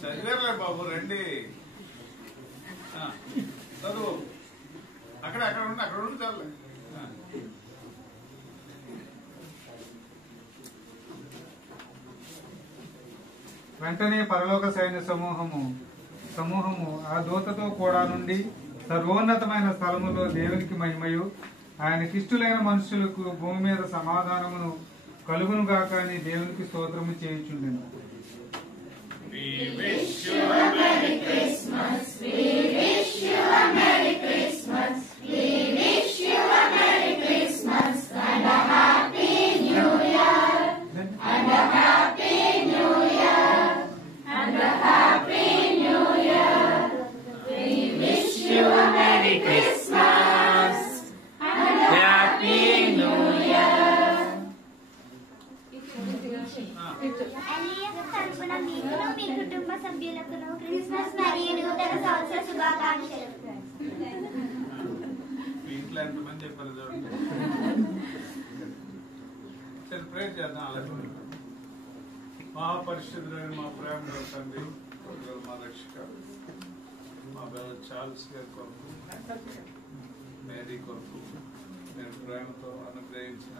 చదివేర్లే బాబు రండి చదువు అక్కడ ఉండి చదువు వెంటనే పరలోక సైన్య సమూహము ఆ దూతతో కూడా నుండి సర్వోన్నతమైన స్థలములో దేవునికి మహిమయు ఆయనకిష్టులైన మనుషులకు భూమి మీద సమాధానమును కలుగును గాక అని దేవునికి స్తోత్రము చేయుచుండెను. We wish you a Merry Christmas. We wish you a Merry Christmas. We wish you a Merry Christmas and a Happy New Year. And a Happy New Year. And a Happy New Year. We wish you a Merry Christmas and a Happy New Year. మీ ఇంట్లో ఎంతమంది చెప్పారు చూడండి. Prayer చేద్దాం. అలాగే మహాపరిశుద్ధుడైన మా ప్రేమ తండ్రి, మా రక్షక, మా బ్రదర్ చార్ల్స్ గారి కొరకు, మేరీ కొరకు, నేను ప్రేమతో అనుగ్రహించిన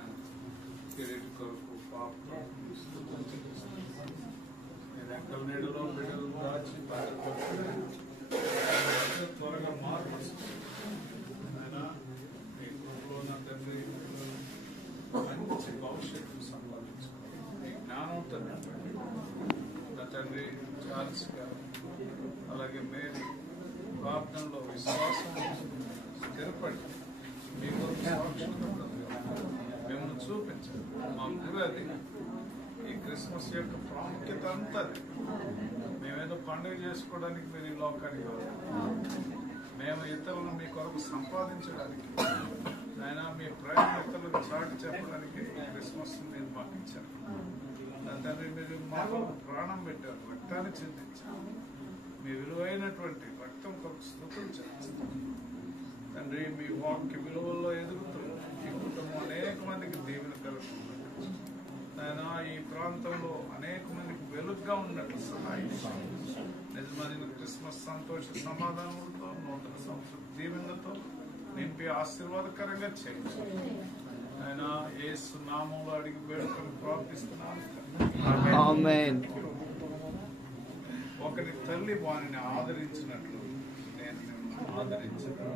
కిరీటి కొరకు, పాప నేను ఎక్కల నీడలో బిడ్డలు దాచి త్వరగా మార్పు అయినా మీ కుటుంబంలో ఉన్న తండ్రి మంచి భవిష్యత్తు సంపాదించుకోవాలి. మీ జ్ఞానంతో నా తండ్రి చార్ల్స్ గారు, అలాగే మేరీ ప్రార్థనలో విశ్వాసం స్థిరపడి మీకు సాక్షులుగా మిమ్మల్ని చూపించాలి. మా గురి అది. ఈ క్రిస్మస్ యొక్క ప్రాముఖ్యత అంతా మేమేదో పండుగ చేసుకోవడానికి మీరు ఈ లోకానికి వెళ్ళాలి. మేము ఇతరులను మీ కొరకు సంపాదించడానికి, ఆయన మీ ప్రేమ ఇతరులకు చాటి చెప్పడానికి ఈ క్రిస్మస్ మీరు మాకు ఇచ్చారు. తండ్రి మీరు మాకు ప్రాణం పెట్టారు, రక్తాన్ని చిందించారు. మీ విలువైనటువంటి రక్తం కొరకు స్తుతించారు తండ్రి. మీ వాక్య విలువల్లో ఎదుగుతూ ఈ కుటుంబం అనేక మందికి దీవెన కలుగుతుంది. ఆయన ఈ ప్రాంతంలో అనేక మందికి వెలుగుగా ఉన్నట్లు సహాయం. నిజమైన క్రిస్మస్ సంతోష సమాధానంతో, నూతన సంవత్సర దీవెనలతో నింపి ఆశీర్వాదకరంగా చేయించు. ఆయన యేసు నామంలో అడిగి వేడుకలు ప్రార్థిస్తున్నాను. ఒకరి తల్లి వారిని ఆదరించినట్లు నేను మిమ్మల్ని ఆదరించాను.